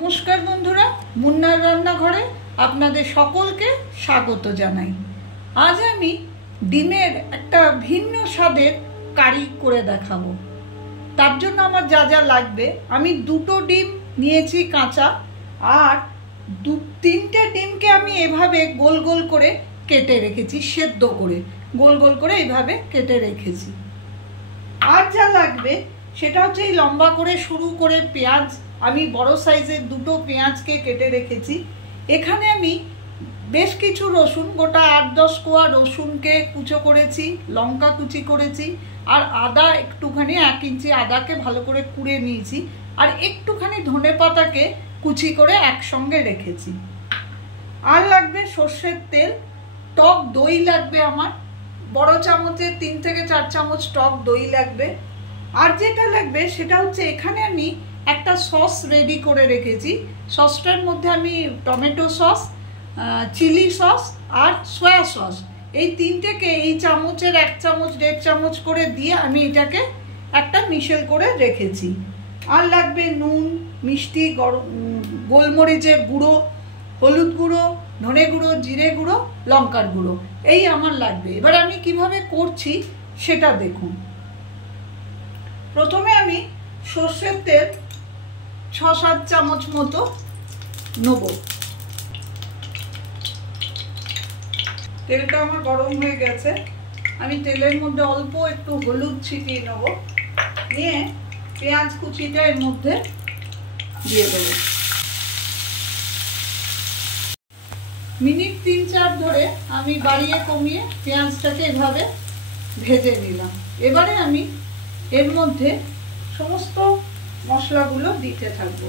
নমস্কার বন্ধুরা, মুন্নার রান্নাঘরে আপনাদের সকলকে স্বাগত জানাই। আজ আমি ডিমের একটা ভিন্ন স্বাদের কারি করে দেখাবো। তার জন্য আমার যা যা লাগবে, আমি দুটো ডিম নিয়েছি কাঁচা, আর তিনটে ডিমকে আমি এভাবে গোল গোল করে কেটে রেখেছি, সেদ্ধ করে গোল গোল করে এইভাবে কেটে রেখেছি। আর যা লাগবে সেটা হচ্ছে এই লম্বা করে সরু করে পেঁয়াজ, আমি বড় সাইজের দুটো পেঁয়াজকে কেটে রেখেছি। এখানে আমি বেশ কিছু রসুন, গোটা 8-10 কোয়া রসুনকে কুচো করেছি, লঙ্কা কুচি করেছি, আর আদা একটুখানি 1 ইঞ্চি আদাকে ভালো করে কুড়ে নিয়েছি, আর একটুখানি ধনেপাতাকে কুচি করে একসঙ্গে রেখেছি। আর লাগবে সর্ষের তেল, টক দই লাগবে, আমার বড় চামচে 3 থেকে 4 চামচ টক দই লাগবে। আর যেটা লাগবে সেটা হচ্ছে এখানে আমি একটা সস রেডি করে রেখেছি। সসটার মধ্যে আমি টমেটো সস, চিলি সস আর সয়া সস, এই তিনটেকে এই চামচের 1 চামচ 1.5 চামচ করে দিয়ে আমি এটাকে একটা মিশেল করে রেখেছি। আর লাগবে নুন, মিষ্টি, গোলমরিচের গুঁড়ো, হলুদ গুঁড়ো, ধনে গুঁড়ো, জিরে গুঁড়ো, লঙ্কার গুঁড়ো, এই আমার লাগবে। এবার আমি কিভাবে করছি সেটা দেখুন। প্রথমে আমি সর্ষের তেল 6-7 চামচ মতো নেব। তেলটা আমার গরম হয়ে গেছে, আমি তেলের মধ্যে অল্প একটু হলুদ ছিটিয়ে নেব, নিয়ে পেঁয়াজ কুচিটা এর মধ্যে দিয়ে দেব। মিনিট 3-4 ধরে আমি বাড়িয়ে কমিয়ে পেঁয়াজটাকে এভাবে ভেজে নিলাম। এবারে আমি এর মধ্যে সমস্ত মশলাগুলো দিতে থাকবো।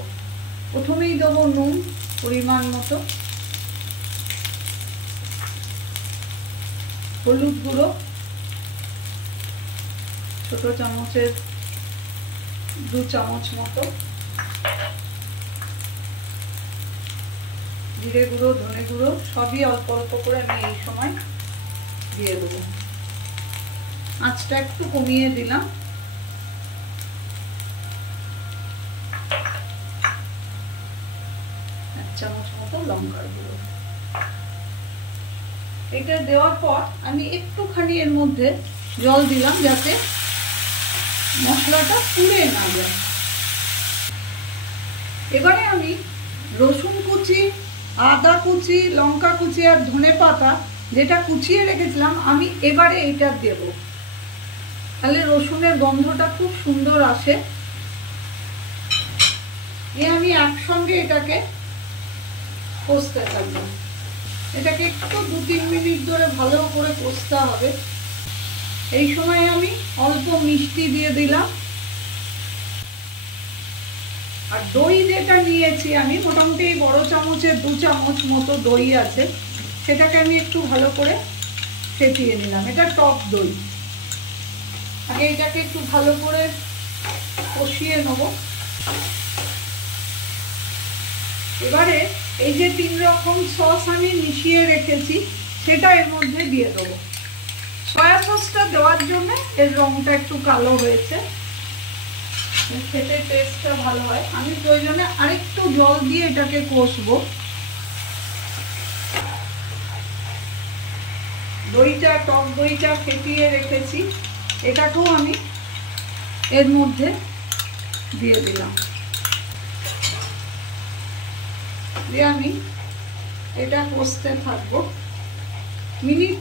প্রথমেই দেবো নুন পরিমাণ মতো, হলুদ গুঁড়ো ছোট চামচের 2 চামচ মতো, জিরে গুঁড়ো, ধনে গুঁড়ো সবই অল্প অল্প করে আমি এই সময় দিয়ে দেবো। আঁচটা একটু কমিয়ে দিলাম। 1 চামচ মতো লঙ্কার গুঁড়ো। এটা দেওয়ার পর আমি একটুখানি এর মধ্যে জল দিলাম যাতে মশলাটা পুড়ে না যায়। এবারে আমি রসুন কুচি, আদা কুচি, লঙ্কা কুচি আর ধনেপাতা যেটা কুচিয়ে রেখেছিলাম, আমি এবারে এটা দেব। তাহলে রসুনের গন্ধটা খুব সুন্দর আসে। আমি একসঙ্গে এটাকে কষতে থাকবো। এটাকে একটু 2-3 মিনিট ধরে ভালো করে কষতে হবে। এই সময় আমি অল্প মিষ্টি দিয়ে দিলাম, আর দই যেটা নিয়েছি আমি মোটামুটি এই বড় চামচের 2 চামচ মতো দই আছে, সেটাকে আমি একটু ভালো করে ফেটিয়ে নিলাম। এটা টক দই। আগে এটাকে একটু ভালো করে কষিয়ে নেব। এবারে এই যে 3 রকম সস আমি মিশিয়ে রেখেছি সেটা এর মধ্যে দিয়ে দেবো। সয়া সসটা দেওয়ার জন্য এর রংটা একটু কালো হয়েছে, খেতে টেস্টটা ভালো হয়। আমি প্রয়োজনে আরেকটু জল দিয়ে এটাকে কষবো। দইটা, টক দইটা ফেটিয়ে রেখেছি, এটাকেও আমি এর মধ্যে দিয়ে দিলাম। দিয়ে আমি এটা কষতে থাকবো। মিনিট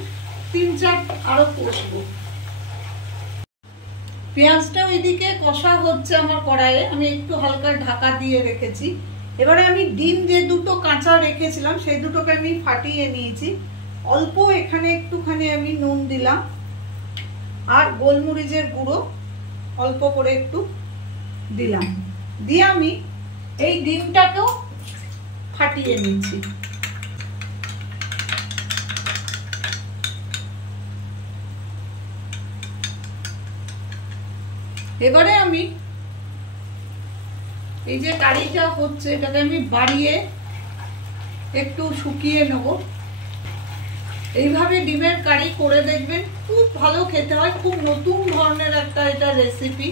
3-4 আরো কষবো। পেঁয়াজটা ওইদিকে কষা হচ্ছে আমার কড়াইয়ে, আমি একটু হালকা ঢাকা দিয়ে রেখেছি। এবারে আমি ডিম যে দুটো কাঁচা রেখেছিলাম সেই দুটোকে আমি ফাটিয়ে নিয়েছি। অল্প এখানে একটুখানি আমি নুন দিলাম, আর গোলমরিচের গুঁড়ো অল্প করে একটু দিলাম, দিয়ে আমি এই ডিমটাকেও ফাটিয়ে নিচ্ছি। এবারে আমি এই যে কারিটা হচ্ছে এটাকে আমি বাড়িয়ে একটু শুকিয়ে নেব। এইভাবে ডিমের কারি করে দেখবেন, খুব ভালো খেতে হয়। খুব নতুন ধরনের একটা এটা রেসিপি,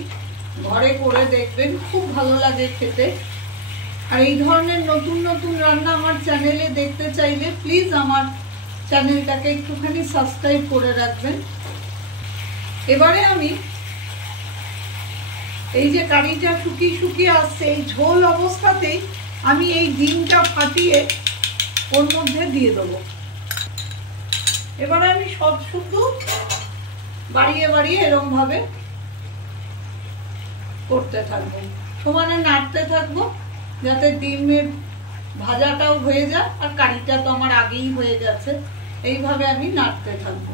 ঘরে করে দেখবেন, খুব ভালো লাগে খেতে। আর এই ধরনের নতুন নতুন রান্না আমার চ্যানেলে দেখতে চাইলে প্লিজ আমার চ্যানেলটাকে একটুখানি সাবস্ক্রাইব করে রাখবেন। এবারে আমি এই যে কারিটা শুকিয়ে শুকিয়ে আসছে, এই ঝোল অবস্থাতেই আমি এই ডিমটা ফাটিয়ে ওর মধ্যে দিয়ে দেবো। এবারে আমি সব শুধু বাড়িয়ে বাড়িয়ে এরকম ভাবে করতে থাকবো, সমানে নাড়তে থাকবো যাতে ডিমের ভাজাটাও হয়ে যায় আর কারিটা তো আমার আগেই হয়ে গেছে। এইভাবে আমি নাড়তে থাকবো।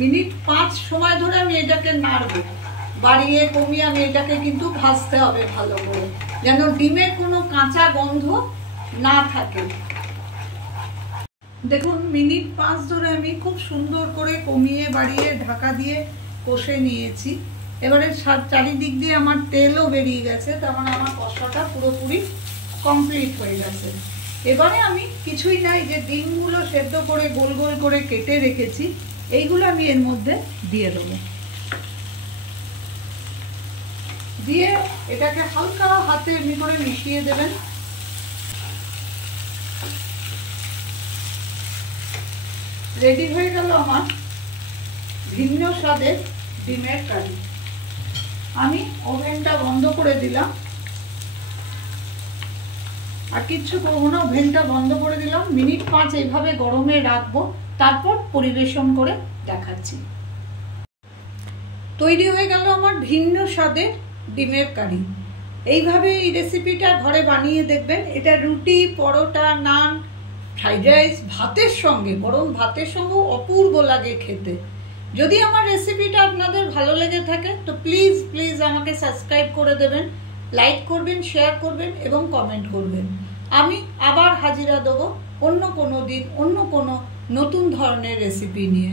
মিনিট 5 সময় ধরে আমি এটাকে নাড়বো, বাড়িয়ে কমিয়ে আমি এটাকে কিন্তু ভাজতে হবে ভালো করে, যেন ডিমের কোনো কাঁচা গন্ধ না থাকে। দেখুন মিনিট 5 ধরে আমি খুব সুন্দর করে কমিয়ে বাড়িয়ে ঢাকা দিয়ে কষে নিয়েছি। এবারে চারিদিক দিয়ে আমার তেলও বেরিয়ে গেছে, তার মানে আমার কষাটা পুরোপুরি কমপ্লিট হয়ে গেছে। এবারে আমি কিছুই নাই, যে ডিমগুলো সেদ্ধ করে গোল গোল করে কেটে রেখেছি এইগুলো আমি এর মধ্যে দিয়ে দেবো। দিয়ে এটাকে হালকা হাতে এমনি করে মিশিয়ে দেবেন। রেডি হয়ে গেল আমার ভিন্ন স্বাদের ডিমের কারি। আমি ওভেনটা বন্ধ করে দিলাম, আর কিচ্ছু করবো না, ওভেনটা বন্ধ করে দিলাম। মিনিট 5 এইভাবে গরমে রাখবো, তারপর পরিবেশন করে দেখাচ্ছি। তৈরি হয়ে গেল আমার ভিন্ন স্বাদের ডিমের কারি। এইভাবে এই রেসিপিটা ঘরে বানিয়ে দেখবেন। এটা রুটি, পরোটা, নান, ফ্রাইড রাইস, ভাতের সঙ্গে, বরং ভাতের সঙ্গেও অপূর্ব লাগে খেতে। যদি আমার রেসিপিটা আপনাদের ভালো লেগে থাকে তো প্লিজ প্লিজ আমাকে সাবস্ক্রাইব করে দেবেন, লাইক করবেন, শেয়ার করবেন এবং কমেন্ট করবেন। আমি আবার হাজিরা দেবো অন্য কোনো দিন অন্য কোনো নতুন ধরনের রেসিপি নিয়ে।